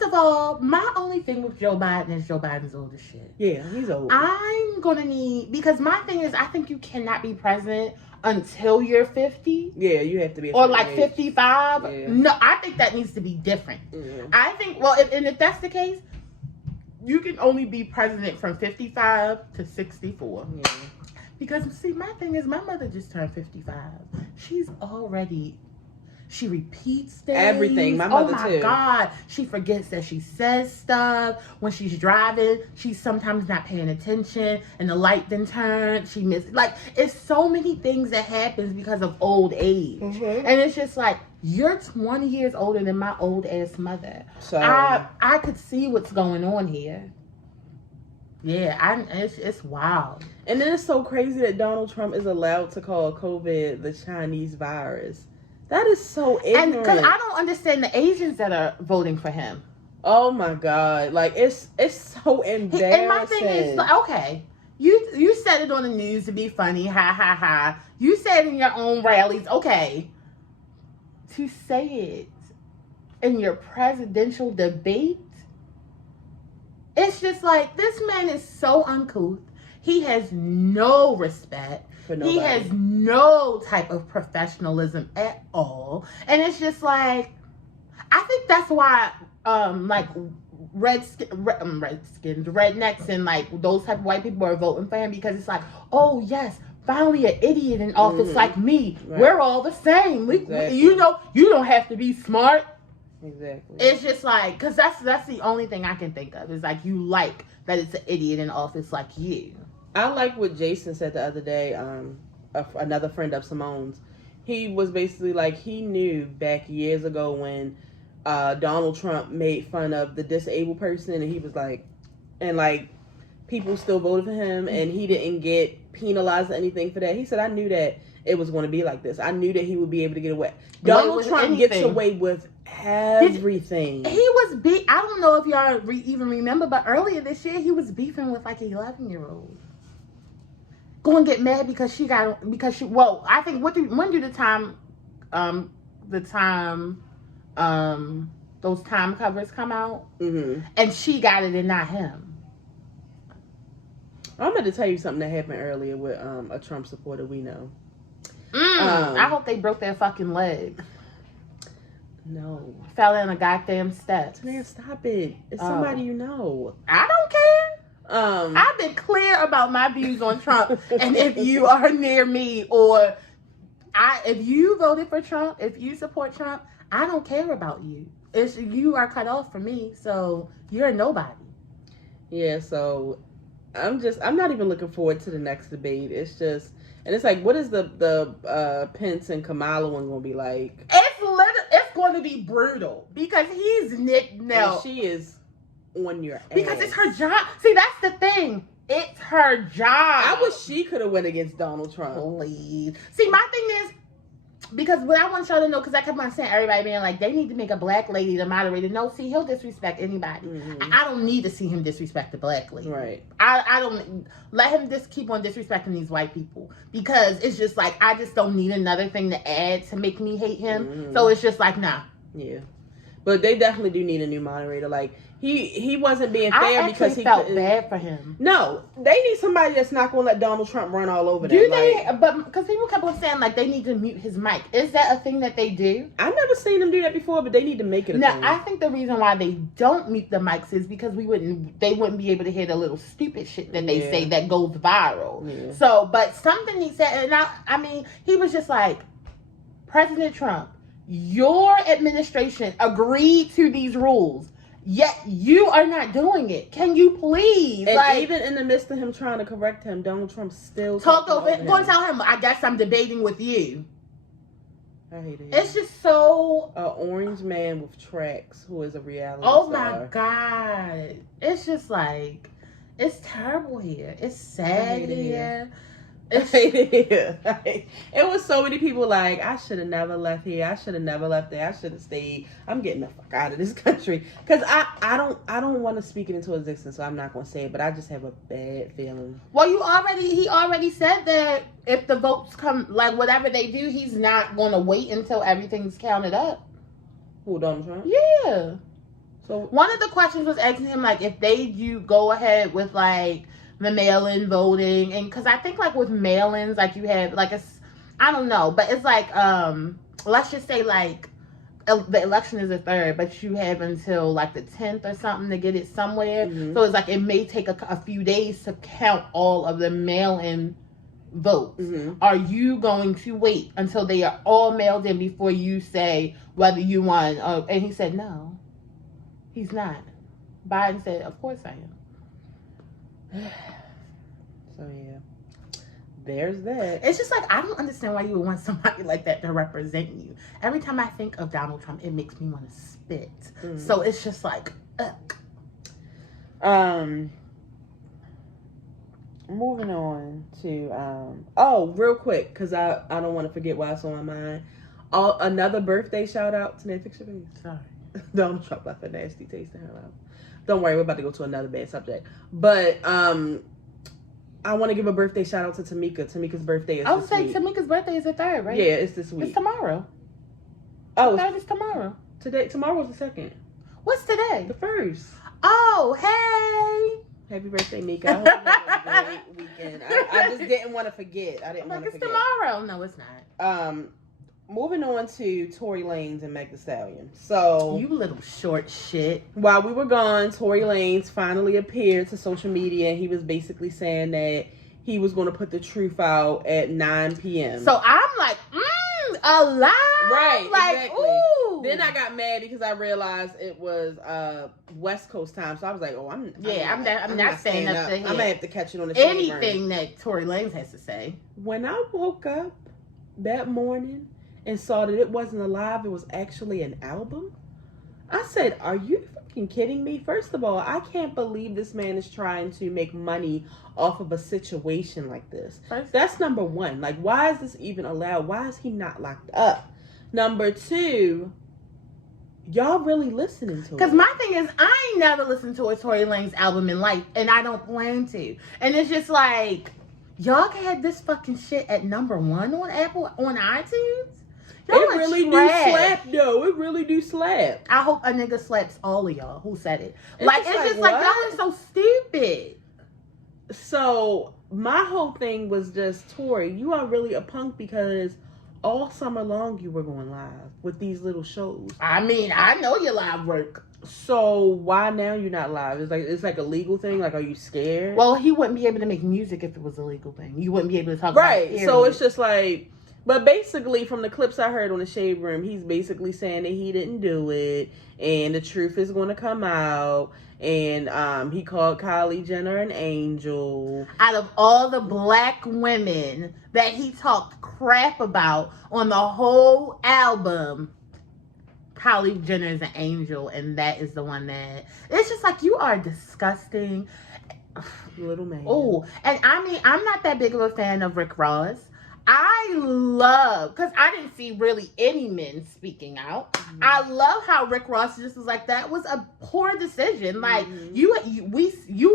of all, my only thing with Joe Biden is Joe Biden's old as shit. Yeah, he's old. I'm gonna need, because my thing is, I think you cannot be president until you're 50. Yeah, you have to be. Or like 55. Yeah. No, I think that needs to be different. Mm-hmm. I think, well, if that's the case, you can only be president from 55 to 64. Yeah. Because, see, my thing is, my mother just turned 55. She's already, she repeats things. Everything. My mother, too. Oh, my God. She forgets that she says stuff. When she's driving, she's sometimes not paying attention, and the light then turns. She misses. Like, it's so many things that happens because of old age. Mm-hmm. And it's just like, you're 20 years older than my old-ass mother. So I could see what's going on here. Yeah, it's wild. And then it's so crazy that Donald Trump is allowed to call COVID the Chinese virus. That is so ignorant. And because I don't understand the Asians that are voting for him. Oh my God! Like, it's so embarrassing. And my thing is, like, okay, you said it on the news to be funny, ha ha ha. You said it in your own rallies, okay. To say it in your presidential debate, it's just like, this man is so uncouth. He has no respect. He has no type of professionalism at all. And it's just like, I think that's why, like, rednecks and, like, those type of white people are voting for him, because it's like, oh, yes, finally an idiot in office like me. Right. We're all the same. Exactly. You know, you don't have to be smart. Exactly. It's just like, because that's the only thing I can think of, is like, you like that it's an idiot in office like you. I like what Jason said the other day, another friend of Simone's. He was basically like, he knew back years ago when Donald Trump made fun of the disabled person, and he was like, and like, people still voted for him, and he didn't get penalized or anything for that. He said, I knew that it was going to be like this. I knew that he would be able to get away. Donald Trump gets away with everything. He was I don't know if y'all even remember, but earlier this year, he was beefing with like an 11-year-old. Go and get mad because she, well, I think, when do those time covers come out? Mm-hmm. And she got it and not him. I'm going to tell you something that happened earlier with a Trump supporter we know. I hope they broke their fucking leg. No. Fell in a goddamn steps. Man, stop it. It's somebody you know. I don't care. I've been clear about my views on Trump. And if you are near me, or if you voted for Trump, if you support Trump, I don't care about you. You are cut off from me, so you're nobody. Yeah, so I'm not even looking forward to the next debate. It's just, and it's like, what is the Pence and Kamala one going to be like? It's going to be brutal, because he's Nick now. And she is on your ass. Because it's her job. See, that's the thing. It's her job. I wish she could have went against Donald Trump. Please. See, my thing is, because what I want y'all to know, because I kept on saying, everybody being like, they need to make a black lady the moderator. No, see, he'll disrespect anybody. Mm-hmm. I don't need to see him disrespect the black lady. Right. I don't, let him just keep on disrespecting these white people, because it's just like, I just don't need another thing to add to make me hate him. Mm-hmm. So it's just like, nah. Yeah. But they definitely do need a new moderator. Like, he wasn't being fair because he felt bad for him. No, they need somebody that's not going to let Donald Trump run all over them. Do they? But because people kept on saying like they need to mute his mic. Is that a thing that they do? I've never seen them do that before, but they need to make it a thing. No, I think the reason why they don't mute the mics is because they wouldn't be able to hear the little stupid shit that they say that goes viral. Yeah. So, but something he said, and I mean, he was just like, President Trump, your administration agreed to these rules. Yet you are not doing it. Can you please? And even in the midst of him trying to correct him, Donald Trump still talk over him. Go and tell him, I guess I'm debating with you. I hate it. It's just so... An orange man with tracks who is a reality star. My God. It's just like... It's terrible here. It's sad here. It was so many people like, I should have never left here. I should have never left there. I should have stayed. I'm getting the fuck out of this country. Because I don't want to speak it into existence, so I'm not going to say it, but I just have a bad feeling. Well, he already said that if the votes come, like whatever they do, he's not going to wait until everything's counted up. Who, Donald Trump? Yeah. So one of the questions was asking him, like, if they do go ahead with, like, the mail-in voting, and because I think like with mail-ins, like you have like I don't know, but it's like let's just say like the election is the 3rd, but you have until like the 10th or something to get it somewhere. Mm-hmm. So it's like it may take a few days to count all of the mail-in votes. Mm-hmm. Are you going to wait until they are all mailed in before you say whether you won? And he said no, he's not. Biden said, of course I am. So yeah, there's that. It's just like I don't understand why you would want somebody like that to represent you. Every time I think of Donald Trump, it makes me want to spit. Mm. So it's just like, moving on to real quick, because I don't want to forget what's on my mind. Another birthday shout out to Netflix. Sorry, Donald Trump left a nasty taste in her mouth. Don't worry, we're about to go to another bad subject. But I want to give a birthday shout out to Tamika. Tamika's birthday is this week. I was saying Tamika's birthday is the 3rd, right? Yeah, it's this week. It's tomorrow. Oh, the 3rd is tomorrow. Tomorrow's the 2nd. What's today? The 1st. Oh, hey! Happy birthday, Mika. I hope you have a great weekend. I just didn't want to forget. I didn't want to forget. It's tomorrow. No, it's not. Moving on to Tory Lanez and Meg Thee Stallion. So, you little short shit. While we were gone, Tory Lanez finally appeared to social media. He was basically saying that he was going to put the truth out at 9 p.m. So I'm like, alive. Right, like, exactly. Ooh. Then I got mad because I realized it was West Coast time. So I was like, oh, I'm not staying up to hear. I'm going to have to catch it on the anything that Tory Lanez has to say. When I woke up that morning and saw that it wasn't alive, it was actually an album, I said, are you fucking kidding me? First of all, I can't believe this man is trying to make money off of a situation like this. That's number one. Like, why is this even allowed? Why is he not locked up? Number two, y'all really listening to it? Because my thing is, I ain't never listened to a Tory Lanez album in life, and I don't plan to. And it's just like, y'all had this fucking shit at number 1 on Apple, on iTunes? It really do slap, though. It really do slap. I hope a nigga slaps all of y'all who said it. It's just like y'all are so stupid. So my whole thing was just, Tory, you are really a punk because all summer long you were going live with these little shows. I mean, I know your live work. So why now you're not live? It's like a legal thing. Like, are you scared? Well, he wouldn't be able to make music if it was a legal thing. You wouldn't be able to talk about it. Right. So it's just like. But basically, from the clips I heard on the Shade Room, he's basically saying that he didn't do it, and the truth is going to come out, and he called Kylie Jenner an angel. Out of all the black women that he talked crap about on the whole album, Kylie Jenner is an angel, and that is the one that... It's just like, you are disgusting. Little man. Oh, and I mean, I'm not that big of a fan of Rick Ross. I love, because I didn't see really any men speaking out. Mm-hmm. I love how Rick Ross just was like, that was a poor decision. Like, you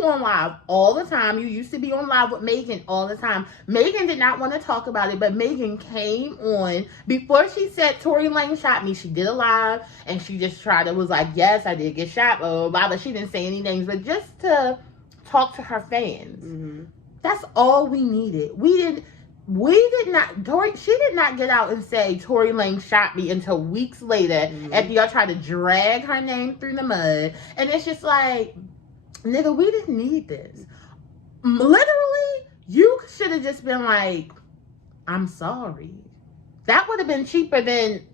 on live all the time. You used to be on live with Megan all the time. Megan did not want to talk about it, but Megan came on before she said Tory Lanez shot me. She did a live, and she just was like, yes, I did get shot, blah, blah, blah, but she didn't say any names, but just to talk to her fans. Mm-hmm. That's all we needed. She did not get out and say Tory Lanez shot me until weeks later after y'all tried to drag her name through the mud. And it's just like, nigga, we didn't need this. Literally, you should have just been like, I'm sorry. That would have been cheaper than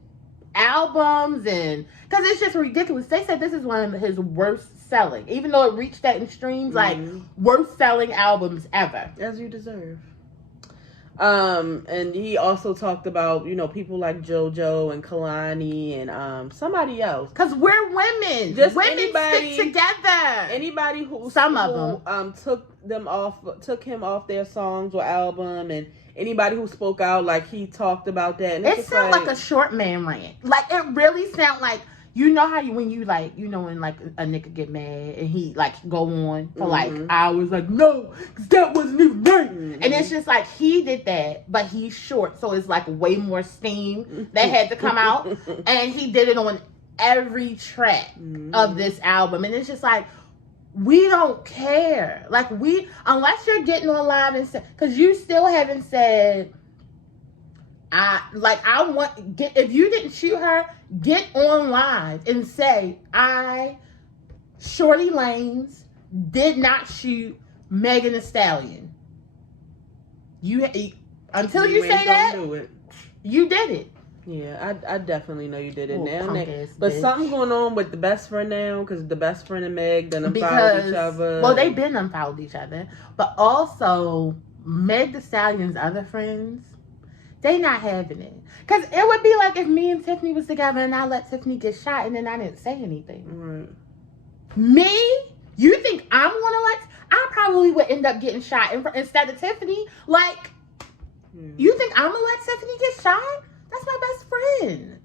albums, and because it's just ridiculous. They said this is one of his worst selling, even though it reached that in streams, like worst selling albums ever. As you deserve. And he also talked about, people like JoJo and Kalani and them because we're women. Just women stick together. Anybody who took him off their songs or album, and anybody who spoke out, like, he talked about that. And it sounded like a short man rant. Like, it really sounded like, how when you like, when like a nigga get mad and he like go on for like hours, like, no, that wasn't even right. And it's just like, he did that, but he's short, so it's like way more steam that had to come out. And he did it on every track of this album. And it's just like, we don't care. Like, unless you're getting on live and say, because you still haven't said, if you didn't shoot her, get on live and say, Shorty Lanez, did not shoot Megan Thee Stallion. Until you say that, you did it. Yeah, I definitely know you did it now. But something's going on with the best friend now, because the best friend and Meg done unfollowed each other. Well, they've been unfollowed each other. But also, Meg Thee Stallion's other friends, they not having it. Because it would be like if me and Tiffany was together and I let Tiffany get shot and then I didn't say anything. Right. Me? You think I'm going to I probably would end up getting shot instead of Tiffany. Like, you think I'm going to let Tiffany get shot? That's my best friend.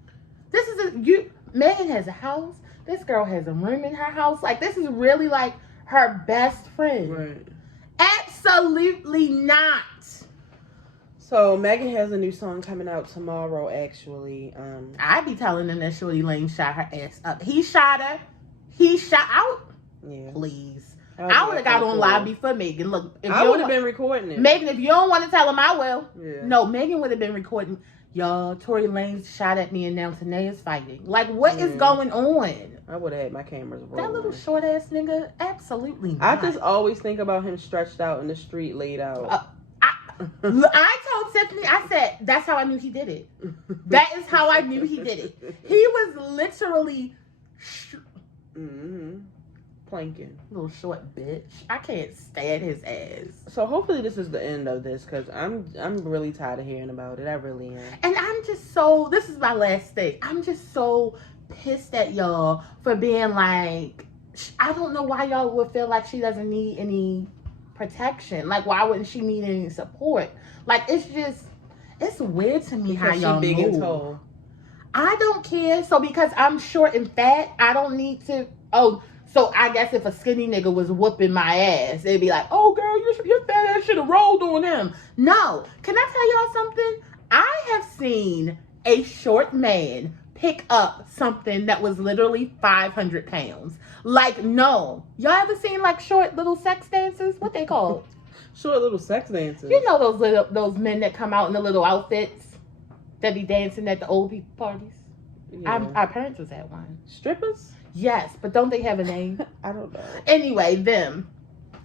Megan has a house. This girl has a room in her house. Like, this is really like her best friend. Right. Absolutely not. So Megan has a new song coming out tomorrow, actually. I'd be telling them that Shorty Lanez shot her ass up. He shot her. He shot out. Yeah. Please. I would have got on live before Megan. Look, I would have been recording it. Megan, if you don't want to tell him, I will. Yeah. No, Megan would have been recording. Y'all, Tory Lanez shot at me and now Tanae is fighting. Like, what is going on? I would have had my cameras rolling. That little short ass nigga, absolutely not. I just always think about him stretched out in the street, laid out. I told Tiffany, I said, that's how I knew he did it. That is how I knew he did it. He was literally planking. Little short bitch. I can't stand his ass. So hopefully this is the end of this, because I'm really tired of hearing about it. I really am. And I'm just this is my last thing. I'm just so pissed at y'all for being like, I don't know why y'all would feel like she doesn't need any protection. Like, why wouldn't she need any support? Like, it's weird to me because how y'all big move. And tall. I don't care. So because I'm short and fat, I don't need to. So I guess if a skinny nigga was whooping my ass, they'd be like, oh girl, your fat ass should have rolled on him. No. Can I tell y'all something? I have seen a short man pick up something that was literally 500 pounds. Like, no. Y'all ever seen like short little sex dancers? What they called? Short little sex dancers. You know those men that come out in the little outfits that be dancing at the old people parties? Yeah. Our parents was at one. Strippers? Yes, but don't they have a name? I don't know. Anyway, them.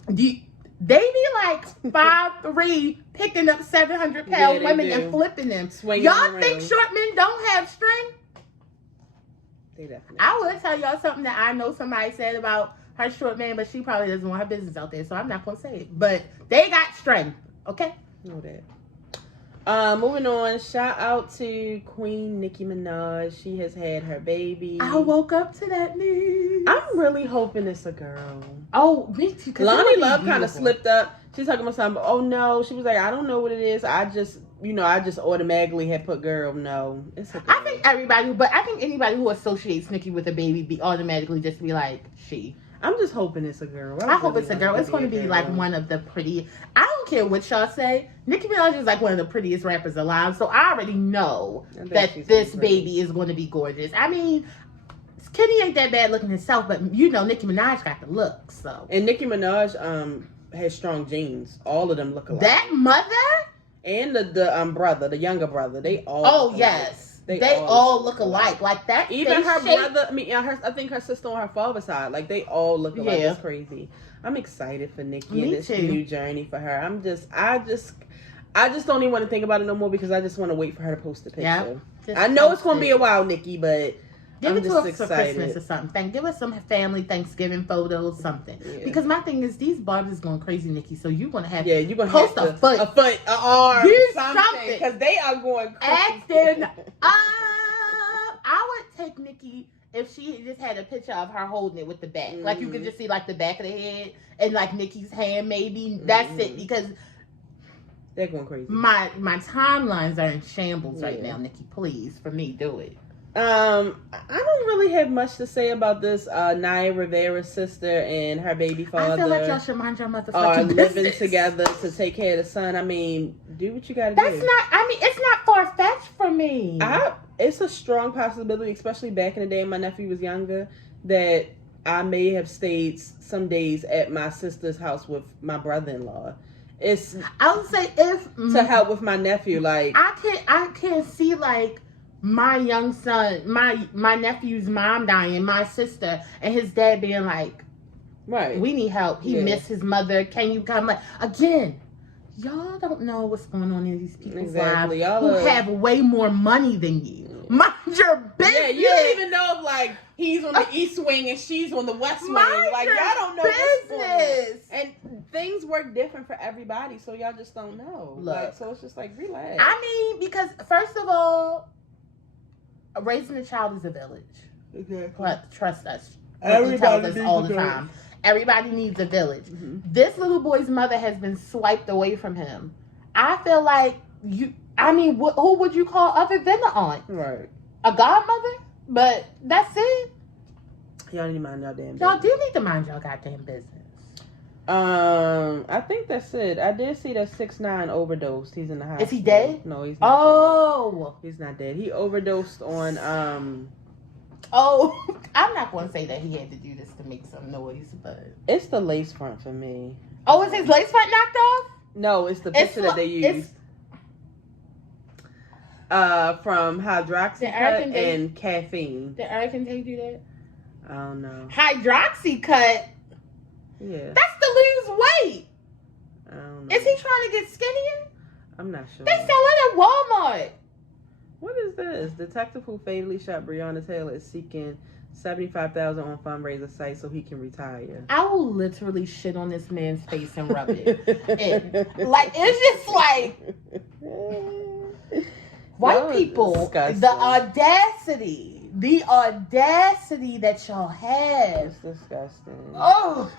They be like 5'3", picking up 700-pound women and flipping them. Swinging y'all think short men don't have strength? They definitely. I will tell y'all something that I know somebody said about her short man, but she probably doesn't want her business out there, so I'm not going to say it. But they got strength, okay? Know that. Moving on, shout out to Queen Nicki Minaj. She has had her baby. I woke up to that news. I'm really hoping it's a girl. Oh, me too. Lonnie Love kind of slipped up. She's talking about something. Oh no, she was like, I don't know what it is. I just I just automatically had put girl. No, it's a girl. I think anybody who associates Nicki with a baby be automatically just be like, she. I'm just hoping it's a girl. I hope it's a girl. It's going to be like one of the pretty. I don't care what y'all say. Nicki Minaj is like one of the prettiest rappers alive. So I already know that this baby is going to be gorgeous. I mean, Kitty ain't that bad looking herself, but Nicki Minaj got the look. So and Nicki Minaj has strong genes. All of them look alike. That mother and the brother, the younger brother, they all. Oh yes. They all look alike. Like that. Even her brother, I think her sister on her father's side, like they all look alike. Yeah. It's crazy. I'm excited for Nicki and this new journey for her. I just don't even want to think about it no more because I just want to wait for her to post the picture. Yep. I know it's going to be a while, Nicki, but give it to us for Christmas or something. Give us some family Thanksgiving photos, something. Yeah. Because my thing is, these Barbies going crazy, Nicki. So you're gonna have you're gonna post have a foot, an arm, something, because they are going crazy. I would take Nicki if she just had a picture of her holding it with the back, like you could just see like the back of the head and like Nicki's hand, maybe. That's it, because they're going crazy. My timelines are in shambles right now, Nicki. Please, for me, do it. I don't really have much to say about this. Naya Rivera's sister and her baby father. I feel like y'all should mind your motherfucking are living business. together to take care of the son. I mean, do what you gotta do. It's not far fetched for me. It's a strong possibility, especially back in the day when my nephew was younger, that I may have stayed some days at my sister's house with my brother-in-law. I would say if to help with my nephew, like I can't see like my young son, my nephew's mom dying, my sister, and his dad being like, right, we need help. He missed his mother. Can you come? Like, again, y'all don't know what's going on in these people's lives who have way more money than you. Mind your business. Yeah, you don't even know if like he's on the east wing and she's on the west wing. Like y'all don't know what's going on. And things work different for everybody, so y'all just don't know. Like, so it's just like relax. I mean, because first of all, raising a child is a village. Exactly. But trust us. Everybody tells us all the time. Everybody needs a village. Mm-hmm. This little boy's mother has been swiped away from him. I feel like who would you call other than the aunt? Right. A godmother? But that's it. Y'all need to mind y'all damn business. Y'all do need to mind y'all goddamn business. I think that's it. I did see that 6ix9ine overdosed. He's in the hospital. Is he dead? No, he's not. Oh, dead. He's not dead. He overdosed on Oh, I'm not going to say that he had to do this to make some noise, but it's the lace front for me. Oh, is his lace front knocked off? No, it's the picture that they used. From Hydroxycut and caffeine. Did Eric take do that? I don't know. Hydroxycut? Yeah. That's to lose weight. I don't know. Is he trying to get skinnier? I'm not sure. They sell it at Walmart. What is this? Detective who fatally shot Breonna Taylor is seeking $75,000 on fundraiser site so he can retire. I will literally shit on this man's face and rub it. Like, it's just like white people. Disgusting. The audacity that y'all have. It's disgusting. Oh.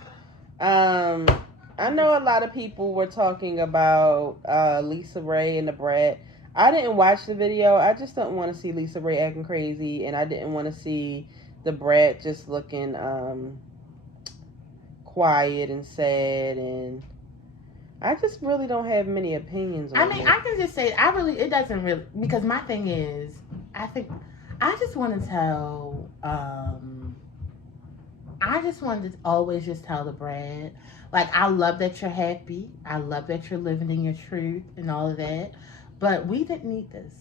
I know a lot of people were talking about Lisa Ray and the Brat. I didn't watch the video. I just don't want to see Lisa Ray acting crazy, and I didn't want to see the Brat just looking quiet and sad, and I just really don't have many opinions on it. I can just say, it doesn't really, because my thing is, I just want to tell, I just wanted to always just tell the Brat, like, I love that you're happy. I love that you're living in your truth and all of that. But we didn't need this.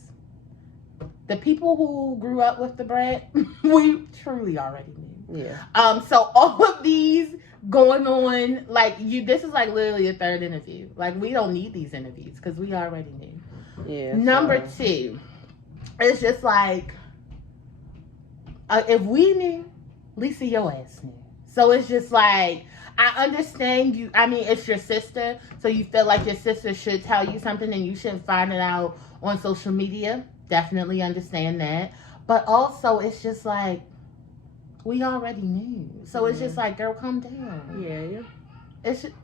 The people who grew up with the Brat, we truly already knew. Yeah. So all of these going on, like, this is like literally a third interview. Like, we don't need these interviews because we already knew. Yeah. Number two, it's just like, if we knew, Lisa, your ass knew. So it's just like, I understand you. I mean, it's your sister, so you feel like your sister should tell you something and you shouldn't find it out on social media. Definitely understand that. But also, it's just like, we already knew. So it's just like, girl, calm down. Yeah. It's just,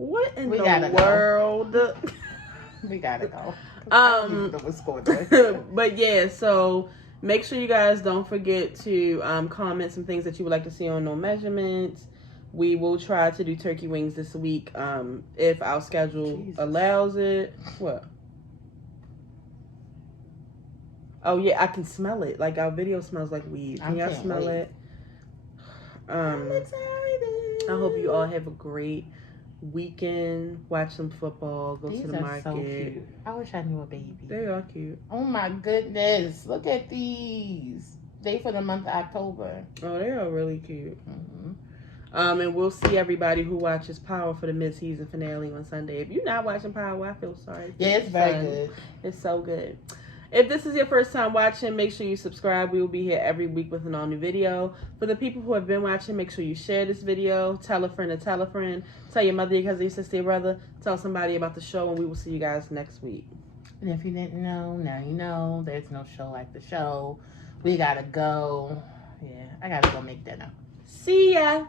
What in the world? We gotta go. But yeah, so make sure you guys don't forget to comment some things that you would like to see on No Measurements. We will try to do turkey wings this week if our schedule allows it. What? Oh yeah, I can smell it. Like our video smells like weed. Can y'all smell it? I'm excited. I hope you all have a great weekend. Watch some football. Go to the market. So cute. I wish I knew a baby. They are cute. Oh my goodness! Look at these. They for the month of October. Oh, they are really cute. Mm-hmm. And we'll see everybody who watches Power for the mid-season finale on Sunday. If you're not watching Power, I feel sorry. Yeah, it's very good. It's so good. If this is your first time watching, make sure you subscribe. We will be here every week with an all-new video. For the people who have been watching, make sure you share this video. Tell a friend to tell a friend. Tell your mother, your cousin, your sister, your brother. Tell somebody about the show, and we will see you guys next week. And if you didn't know, now you know. There's no show like the show. We gotta go. Yeah, I gotta go make dinner. See ya.